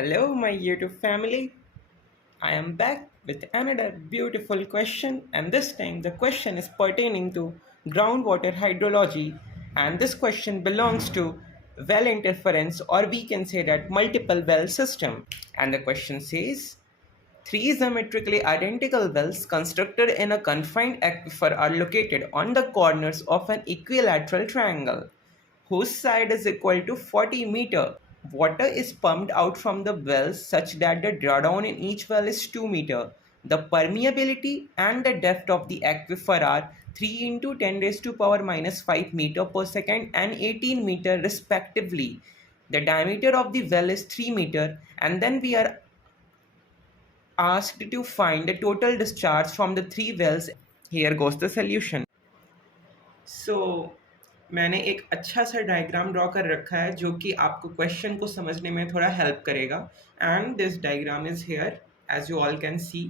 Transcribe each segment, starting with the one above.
Hello, my YouTube family. I am back with another beautiful question, and this time the question is pertaining to groundwater hydrology. And this question belongs to well interference, or we can say that multiple well system. And the question says, three symmetrically identical wells constructed in a confined aquifer are located on the corners of an equilateral triangle whose side is equal to 40 meter. Water is pumped out from the wells such that the drawdown in each well is 2 meter. The permeability and the depth of the aquifer are 3 into 10 raised to power minus 5 meter per second and 18 meter respectively. The diameter of the well is 3 meter, and then we are asked to find the total discharge from the three wells. Here goes the solution. So मैंने एक अच्छा सा diagram draw कर रखा है जो कि आपको क्वेश्चन को समझने में थोड़ा हेल्प करेगा and this diagram is here as you all can see.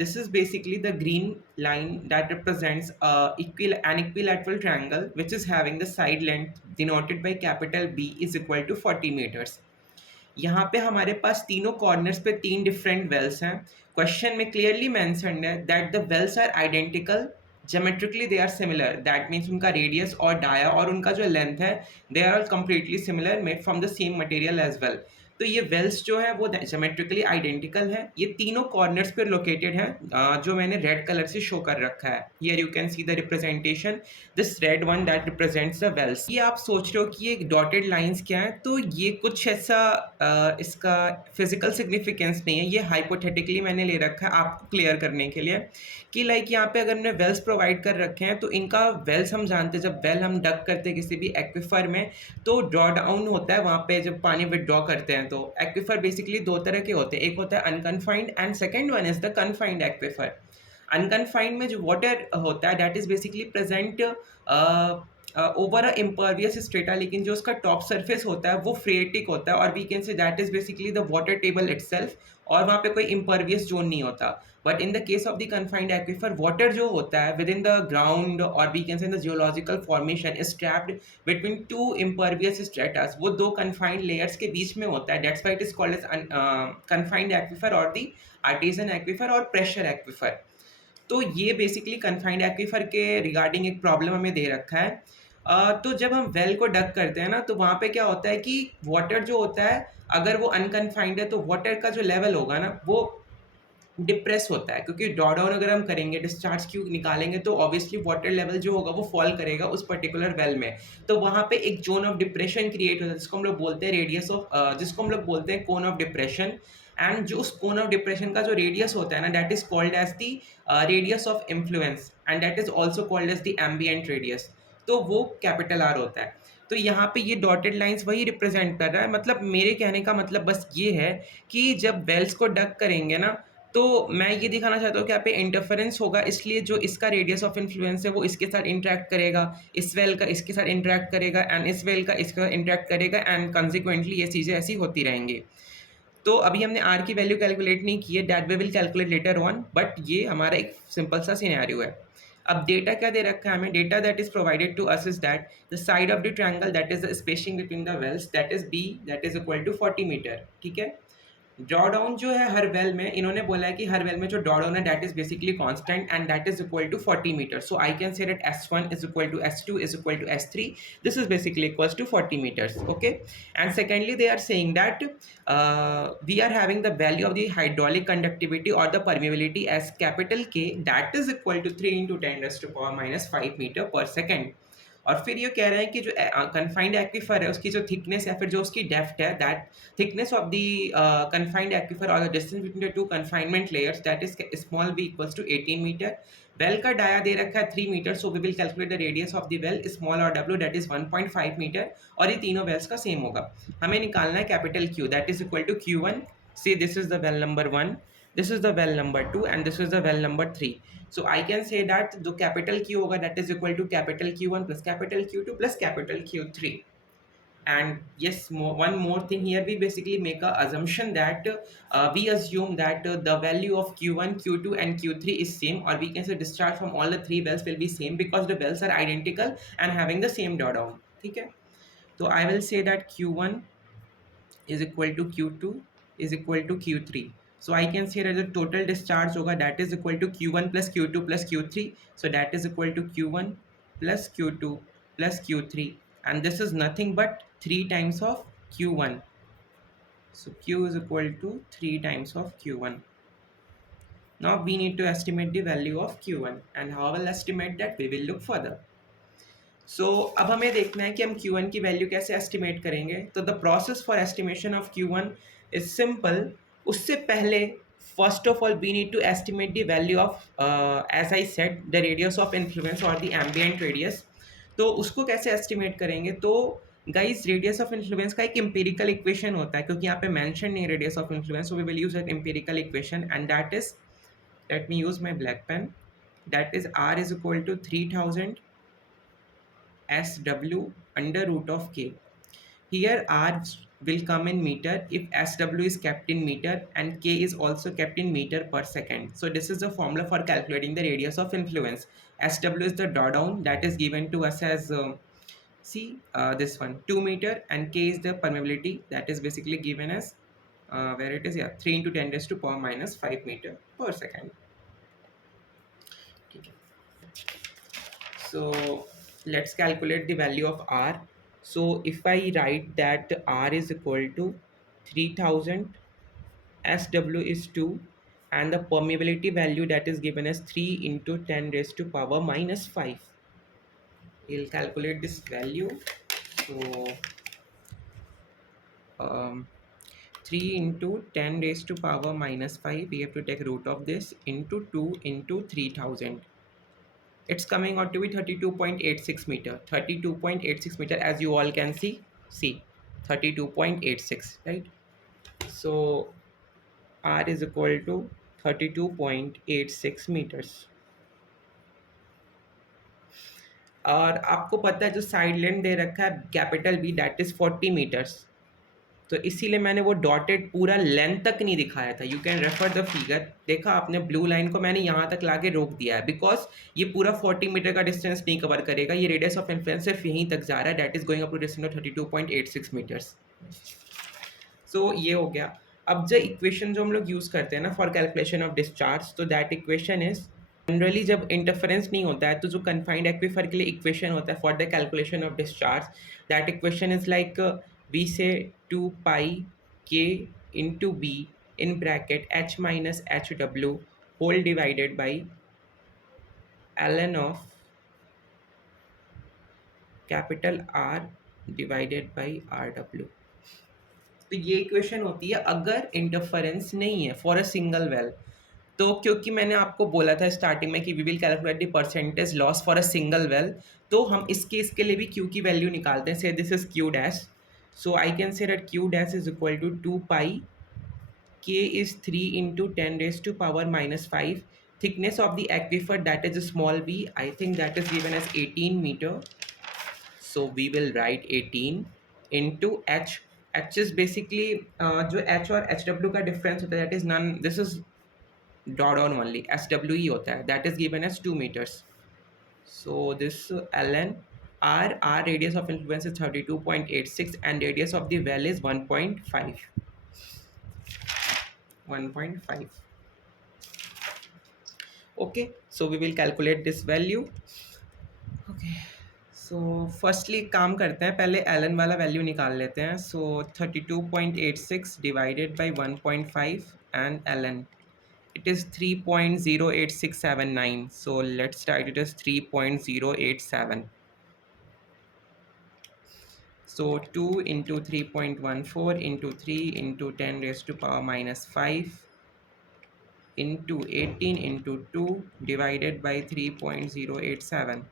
This is basically the green line that represents an equilateral triangle which is having the side length denoted by capital B is equal to 40 meters. यहाँ पे हमारे पास तीनों corners पे तीन different wells हैं. Question में clearly mentioned है that the wells are identical, geometrically they are similar. That means उनका रेडियस और डाया और उनका जो लेंथ है they are completely similar, made from the same material as well. तो ये वेल्स जो है वो ज्योमेट्रिकली आइडेंटिकल है. ये तीनों कॉर्नर्स पे लोकेटेड हैं जो मैंने रेड कलर से शो कर रखा है. Here you can see the representation, this red one that represents the wells. ये आप सोच रहे हो कि ये डॉटेड लाइंस क्या है, तो ये कुछ ऐसा इसका फिजिकल सिग्निफिकेंस नहीं है. ये हाइपोथेटिकली मैंने ले रखा है आपको क्लियर करने के लिए कि लाइक यहाँ पे अगर हमने वेल्स प्रोवाइड कर रखे हैं तो इनका वेल्स हम जानते हैं, जब वेल हम डग करते हैं किसी भी एक्विफर में तो ड्रॉ डाउन होता है वहाँ पे जब पानी विदड्रॉ करते हैं. तो एक्विफर बेसिकली दो तरह के होते हैं, एक होता है unconfined and second one is the confined aquifer. Unconfined में जो वाटर होता है that is basically present over a impervious strata, लेकिन जो उसका टॉप सरफेस होता है वो फ्रेटिक होता है और we can say that is basically the water table itself, और वहाँ पे कोई इम्पर्वियस जोन नहीं होता. But in the case of the confined aquifer water जो होता है विद इन द ग्राउंड और we can say the geological formation is trapped between two impervious strata. वो दो कन्फाइंड लेयर्स के बीच में होता है. That's why it is called as confined aquifer और द आर्टिजन एक्विफर और प्रेशर एक्विफर. तो ये बेसिकली कन्फाइंड एक्विफर के रिगार्डिंग एक प्रॉब्लम हमें दे रखा है. तो जब हम वेल को डग करते हैं ना तो वहाँ पे क्या होता है कि वाटर जो होता है अगर वो अनकन्फाइंड है तो वाटर का जो लेवल होगा ना वो डिप्रेस होता है, क्योंकि ड्रॉ डाउन अगर हम करेंगे डिस्चार्ज क्यू निकालेंगे तो ऑब्वियसली वाटर लेवल जो होगा वो फॉल करेगा उस पर्टिकुलर वेल में. तो वहाँ पे एक जोन ऑफ डिप्रेशन क्रिएट होता है जिसको हम लोग बोलते हैं रेडियस ऑफ जिसको हम लोग बोलते हैं कोन ऑफ डिप्रेशन. एंड जो उस कोन ऑफ डिप्रेशन का जो रेडियस होता है ना that is called as the radius of influence and that is also called as the ambient radius. तो वो कैपिटल आर होता है. तो यहाँ पे ये डॉटेड लाइंस वही रिप्रेजेंट कर रहा है. मतलब मेरे कहने का मतलब बस ये है कि जब वेल्स को डग करेंगे ना तो मैं ये दिखाना चाहता हूँ कि यहाँ पे इंटरफेरेंस होगा, इसलिए जो इसका रेडियस ऑफ इन्फ्लुएंस है वो इसके साथ इंटरेक्ट करेगा, इस वेल का इसके साथ इंटरेक्ट करेगा एंड इस वेल का इसका इंटरेक्ट करेगा एंड कंसिक्वेंटली ये चीज़ें ऐसी होती रहेंगी. तो अभी हमने आर की वैल्यू कैलकुलेट नहीं की है, that way will calculate later on, but ये हमारा एक सिंपल सा सिनेरियो है. अब डेटा क्या दे रखा है हमें, data that is provided to us is that the side of the triangle that is the spacing between the wells that is B that is equal to 40 metre. ठीक है. Draw down जो है हर well में इन्होंने बोला है कि हर well में जो ड्रॉ डाउन है that is basically constant and that is equal to 40 meter. So I can say that S1 is equal to S2 is equal to S3. This is basically equals to 40 meters. Okay. And secondly they are saying that we are having the value of the hydraulic conductivity और the permeability as capital K that is equal to 3 into 10 raised to power minus 5 meter per second. और फिर ये कह रहे हैं कि जो confined aquifer है उसकी जो थिकनेस या फिर जो उसकी डेप्थ है that thickness of the confined aquifer और the distance between the two confinement layers that is small v equals to 18 meter. Well का डाया दे रखा है 3 meter, so we will calculate the radius of the well small और w that is 1.5 meter और ये तीनों Wales का same होगा. हमें निकालना है capital Q that is equal to Q1. See this is the well number 1, this is the well number 2 and this is the well number 3. So I can say that the capital Q होगा that is equal to capital Q1 plus capital Q2 plus capital Q3. And yes, one more thing here, we basically make a assumption that we assume that the value of Q1, Q2 and Q3 is same, or we can say discharge from all the three wells will be same because the wells are identical and having the same drawdown. ठीक है. तो I will say that Q1 is equal to Q2 is equal to Q3. So I can say that the total discharge hoga that is equal to Q1 plus Q2 plus Q3. So that is equal to Q1 plus Q2 plus Q3, and this is nothing but 3 times of Q1. So Q is equal to 3 times of Q1. Now we need to estimate the value of Q1, and how we'll estimate that we will look further. अब हमें देखना है कि हम Q1 की value कैसे estimate करेंगे. तो the process for estimation of Q1 is simple. उससे पहले first of all we need to estimate the value of, as I said, the radius of influence और द एम्बिएंट रेडियस. तो उसको कैसे एस्टिमेट करेंगे? तो गाइस, रेडियस ऑफ इन्फ्लुएंस का एक एम्पिरिकल इक्वेशन होता है, क्योंकि यहाँ पे मेंशन नहीं radius of influence, so we will use that empirical equation, and that is, let me use my black pen, that is R is equal to 3000 SW under root of K. Here R will come in meter if SW is kept in meter and K is also kept in meter per second. So this is the formula for calculating the radius of influence. SW is the drawdown that is given to us as this one 2 meter, and K is the permeability that is basically given as where it is, 3 into 10 raised to power minus 5 meter per second. Okay. So let's calculate the value of R. So if I write that R is equal to 3000, SW is 2, and the permeability value that is given as 3 into 10 raised to power minus 5. We'll calculate this value. So 3 into 10 raised to power minus 5, we have to take root of this into 2 into 3000. It's coming out to be 32.86 meter. 32.86 meter, as you all can see. 32.86, right? So R is equal to 32.86 meters. और आपको पता है जो side length दे रखा है capital B, that is 40 metres. तो इसीलिए मैंने वो डॉटेड पूरा लेंथ तक नहीं दिखाया था. You can refer the figure. देखा आपने, ब्लू लाइन को मैंने यहाँ तक लाके रोक दिया है, बिकॉज ये पूरा 40 मीटर का डिस्टेंस नहीं कवर करेगा. ये रेडियस ऑफ इन्फ्लुएंस सिर्फ यहीं तक जा रहा है, that is going up to distance of 32.86 meters. So ये हो गया. अब जो इक्वेशन जो हम लोग यूज़ करते हैं ना फॉर कैलकुलेशन ऑफ डिस्चार्ज, तो दैट इक्वेशन इज, जनरली जब इंटरफेरेंस नहीं होता है तो जो कन्फाइंड एक्वीफर के लिए इक्वेशन होता है for the calculation of discharge, that equation is like we say 2 pi K into B in bracket H minus HW whole divided by ln of capital R divided by RW. तो ये equation होती है अगर interference नहीं है for a single well. तो क्योंकि मैंने आपको बोला था स्टार्टिंग में कि we will calculate the percentage loss for a single well, तो हम इस केस के लिए भी Q की वैल्यू निकालते हैं. से this is Q dash. So I can say that Q dash is equal to 2 pi. K is 3 into 10 raised to power minus 5. Thickness of the aquifer, that is a small b. I think that is given as 18 meter. So we will write 18 into H. H is basically जो H और HW का difference होता है, that is none. This is dot on only. SW ही होता है. That is given as 2 meters. So this ln R radius of influence is 32.86 and radius of the well is 1.5. 1.5. Okay, so we will calculate this value. Okay, so firstly काम करते हैं, पहले ln वाला value निकाल लेते हैं. So 32.86 divided by 1.5 and ln, it is 3.08679. So let's write it as 3.087. So 2 into 3.14 into 3 into 10 raised to power minus 5 into 18 into 2 divided by 3.087.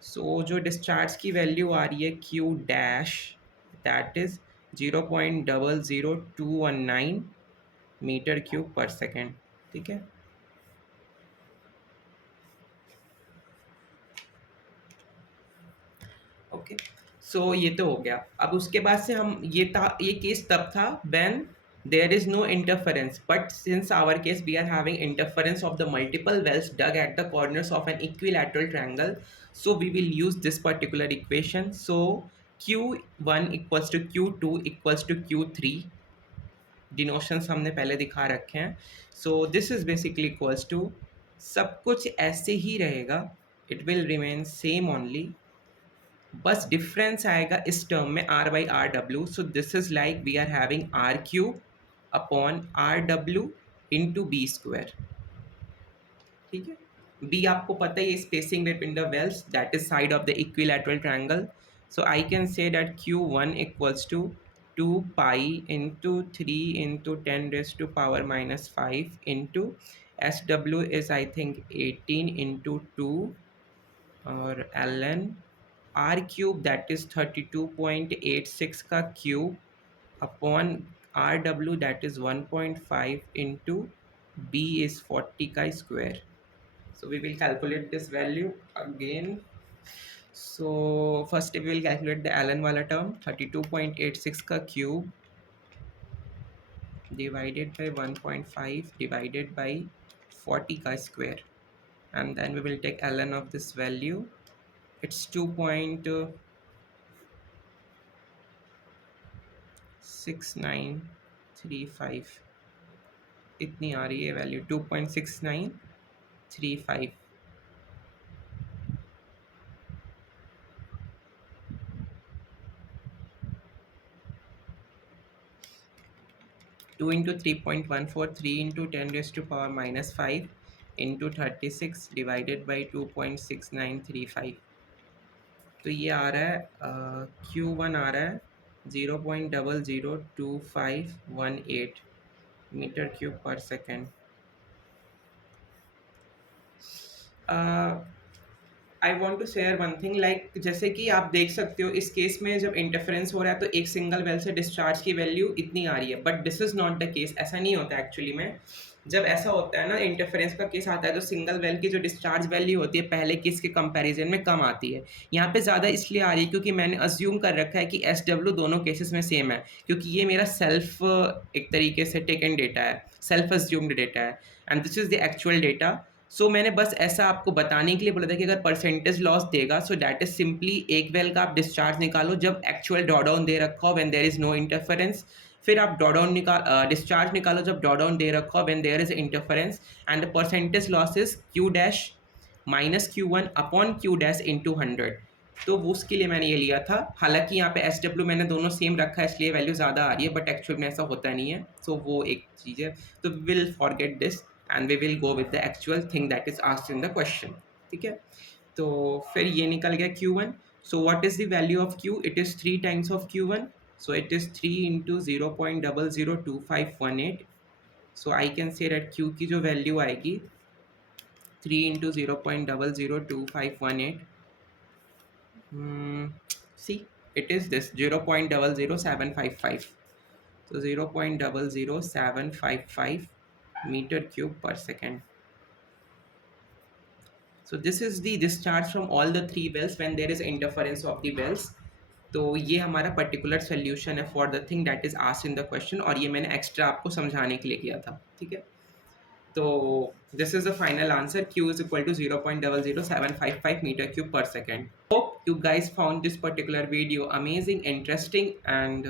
So जो discharge की value आ रही है Q dash, that is 0.00219 meter cube per second. ठीक है. Okay, सो ये तो हो गया. अब उसके बाद से हम ये केस तब था when there is no interference, but since our case we are having interference of the multiple wells dug at the corners of an equilateral triangle, so we will use this particular equation. So Q1 equals to Q2 equals to Q3, denotations हमने पहले दिखा रखे हैं. So this is basically equals to, सब कुछ ऐसे ही रहेगा, it will remain same only, बस डिफरेंस आएगा इस टर्म में R बाई आर डब्ल्यू. So this is like we are having r cube upon r डब्ल्यू इंटू बी स्क्वायर. ठीक है. बी आपको पता ही, spacing between the wells, that is side of the equilateral triangle. So I can say that Q1 equals to 2 pi into 3 into 10 raised to power minus 5 into SW is I think 18 into 2 और ln r cube that is 32.86 का cube upon rw that is 1.5 into b is 40 का square. So we will calculate this value again. So first we will calculate the ln वाला term, 32.86 का cube divided by 1.5 divided by 40 का square, and then we will take ln of this value. It's 2.6935, इतनी आ रही है value, 2.6935. 2 into 3.14, 3 into 10 raised to power minus 5 into 36 divided by 2.6935. तो ये आ रहा है Q1 आ रहा है 0.002518 मीटर क्यूब पर second. I want to share one thing, like जैसे कि आप देख सकते हो इस केस में जब इंटरफेरेंस हो रहा है तो एक सिंगल वेल से डिस्चार्ज की वैल्यू इतनी आ रही है, but this is not the case. ऐसा नहीं होता एक्चुअली में. जब ऐसा होता है ना, इंटरफेरेंस का केस आता है, तो सिंगल वेल की जो डिस्चार्ज वैल्यू होती है पहले केस के कंपैरिजन में कम आती है. यहाँ पे ज़्यादा इसलिए आ रही है क्योंकि मैंने अज्यूम कर रखा है कि SW दोनों केसेस में सेम है, क्योंकि ये मेरा सेल्फ एक तरीके से टेकन डेटा है, सेल्फ अज्यूम्ड डेटा है, and this is the actual data. So मैंने बस ऐसा आपको बताने के लिए बोला था कि अगर परसेंटेज लॉस देगा, सो दैट इज सिंपली एक वेल का आप डिस्चार्ज निकालो जब एक्चुअल ड्रॉडाउन दे रखा हो, when there is no interference. फिर आप ड्रॉडाउन डिस्चार्ज निकालो जब ड्रॉडाउन दे रखा हो, when there is interference, and the percentage loss is Q dash minus Q1 upon Q dash into 100. तो वो उसके लिए मैंने ये लिया था. हालांकि यहाँ पे SW मैंने दोनों सेम रखा है इसलिए वैल्यू ज़्यादा आ रही है, बट एक्चुअल में ऐसा होता नहीं है. सो वो एक चीज़ है. तो will forget this and we will go with the actual thing that is asked in the question. ठीक है. तो फिर ये निकल गया Q1. So what is the value of Q? It is 3 times of Q1. So it is 3 into 0.002518. So I can say that Q की जो value आएगी 3 into 0.002518. See, it is this 0.00755. So 0.00755 meter cube per second. So this is the discharge from all the 3 wells when there is interference of the wells. तो ये हमारा particular solution है for the thing that is asked in the question, और ये मैंने extra आपको समझाने के लिए किया था. ठीक है. तो this is the final answer. Q is equal to 0.00755 meter cube per second. Hope you guys found this particular video amazing, interesting and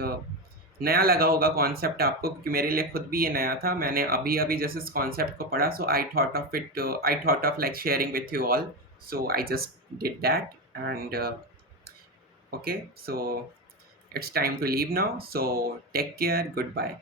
नया लगा होगा कॉन्सेप्ट आपको, क्योंकि मेरे लिए खुद भी ये नया था. मैंने अभी अभी जैसे इस कॉन्सेप्ट को पढ़ा, so I thought of like sharing with you all. So I just did that and okay, so it's time to leave now. So take care, goodbye.